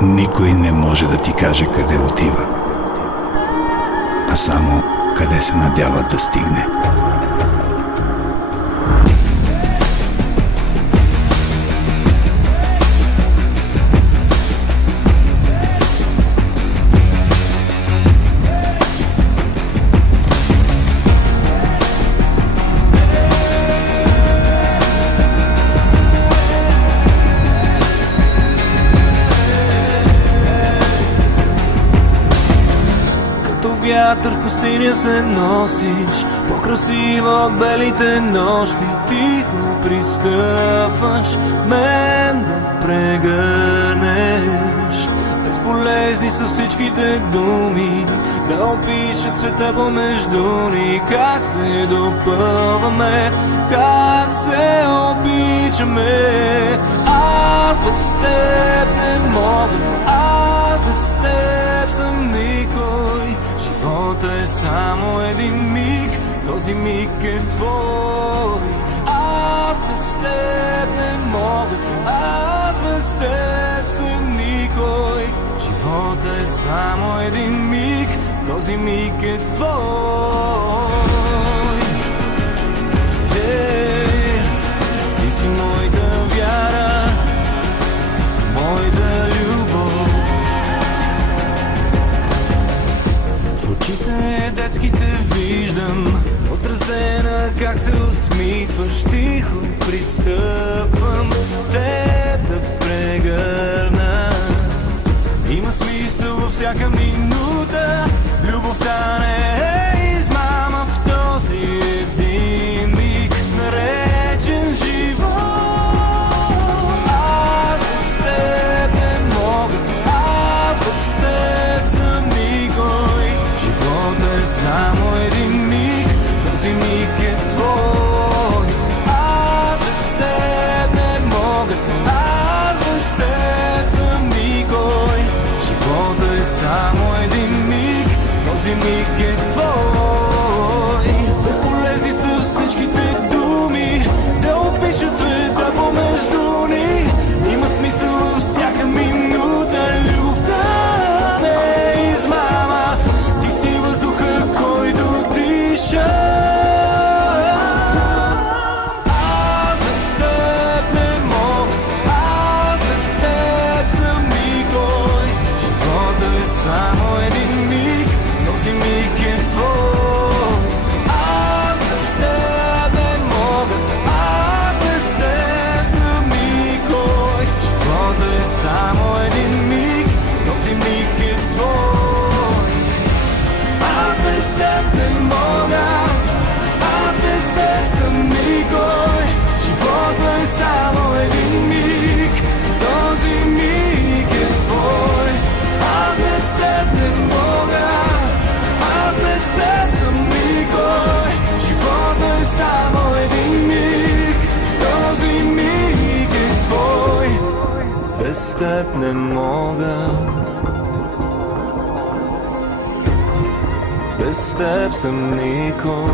Никой не може да ти каже къде отива, а само къде се надява да стигне. Вятър в пустиня се носиш, по-красива от белите нощи. Тихо пристъпваш мен да прегърнеш. Безполезни са всичките думи да опишат света помежду ни. Как се допълваме, как се обичаме. Аз без теб не мога, аз без теб съм никой. Живота е само един миг, този миг е твой. Аз без теб не мога, аз без теб съм никой. Живота е само един миг, този миг е твой. Ти си моята вяра, ти си моята любов. В очите детските виждам отразена как се усмихваш. Тихо пристъпвам теб да прегърна. Има смисъл във всяка минута. Любовта не е измама в този един миг, наречен живот. Аз без теб не мога, аз без теб съм никой. Живота е само един миг, този миг е твой. Аз без теб не мога, аз без теб съм никой. Живота е само един миг, този миг е твой. Безполезни са всичките думи да опишат света помежду ни. Има смисъл във всяка минута. Любовта не е измама, ти си въздуха, който диша. Аз без теб не мога, аз без теб съм никой. Живота е само един миг, този миг е твой. Аз без теб не мога, аз без теб съм никой. Живота е само един миг, този миг е твой. Аз без теб не мога, аз без теб съм никой. Живота е само един миг, този миг е твой. Аз без теб не мога, аз без теб съм никой. Живота е само един миг, този миг е твой. Без теб не мога, без теб съм никой.